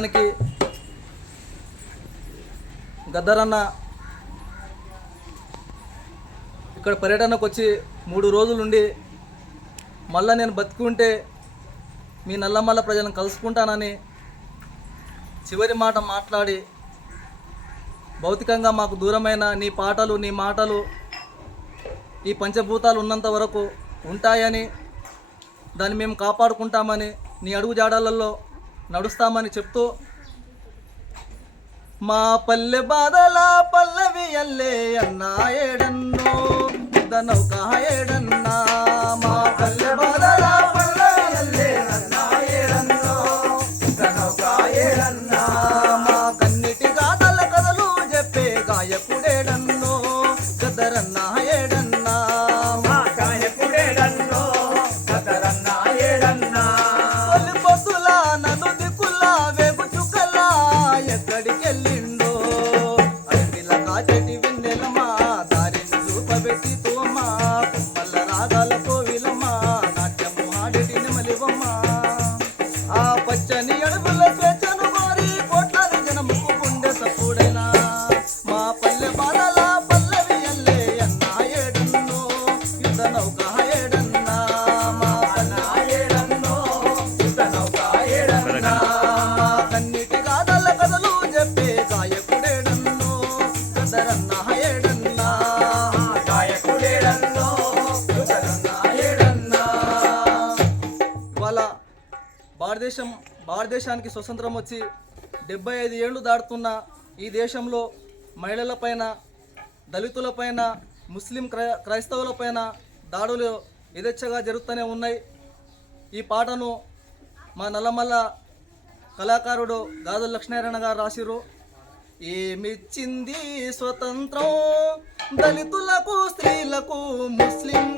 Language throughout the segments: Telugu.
ప్రాంతానికి గద్దరన్న ఇక్కడ పర్యటనకు వచ్చి మూడు రోజులుండి మళ్ళా నేను బతుకుంటే మీ నల్లమల్ల ప్రజలను కలుసుకుంటానని చివరి మాట మాట్లాడి భౌతికంగా మాకు దూరమైన నీ పాటలు నీ మాటలు ఈ పంచభూతాలు ఉన్నంత వరకు ఉంటాయని దాన్ని మేము కాపాడుకుంటామని నీ అడుగు జాడలలో నడుస్తామని చెప్తూ మా పల్లె బాధల పల్లవి అల్లే అన్నా ఏడన్నో నౌక ఏడన్నా. మా పల్లె బాధల పల్లవి అల్లే అన్నా ఏడన్నో ఏడన్నా. మా కన్నిటి గాథల కథలు చెప్పే గాయకుడేడన్నో గదరన్నా Bye. భారతదేశం భారతదేశానికి స్వతంత్రం వచ్చి డెబ్బై ఐదు ఏళ్ళు దాటుతున్న ఈ దేశంలో మహిళలపైన దళితులపైన ముస్లిం క్రై క్రైస్తవులపైన దాడులు యథేచ్ఛగా జరుగుతూనే ఉన్నాయి. ఈ పాటను మా నల్లమల్ల కళాకారుడు గాజుల లక్ష్మీనారాయణ గారు రాసిరు ఏమిచ్చింది స్వతంత్రం? దళితులకు స్త్రీలకు ముస్లిం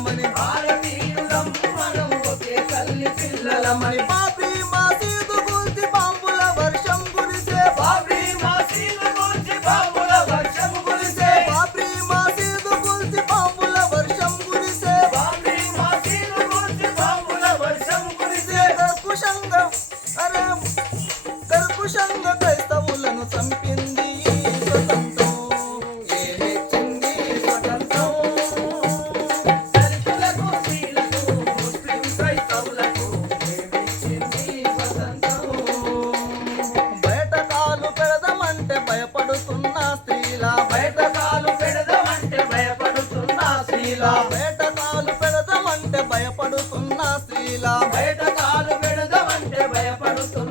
పిల్లలమని భారతీయులం మనం ఒకే తల్లి పిల్లలమని. బాబీ మసీదు గురించి బాంబుల వర్షం కురిసే. బాబ్రీ మసీదు గురించి బాంబుల వర్షం కురిసే. బాబ్రీ మసీదు గురించి బాంబుల వర్షం కురిసే. బాబ్రీ మసీదు గురించి బాంబుల వర్షం కురిసే. కర్కుశంగ అరే కర్కుశంగ క్రైస్తవులను చంపింది స్త్రీలా బయటకాలు పెడదామంటే భయపడుతున్నా స్త్రీలా బయటకాలు పెడదామంటే భయపడుతున్నా స్త్రీలా బయటకాలు పెడదామంటే భయపడుతున్నా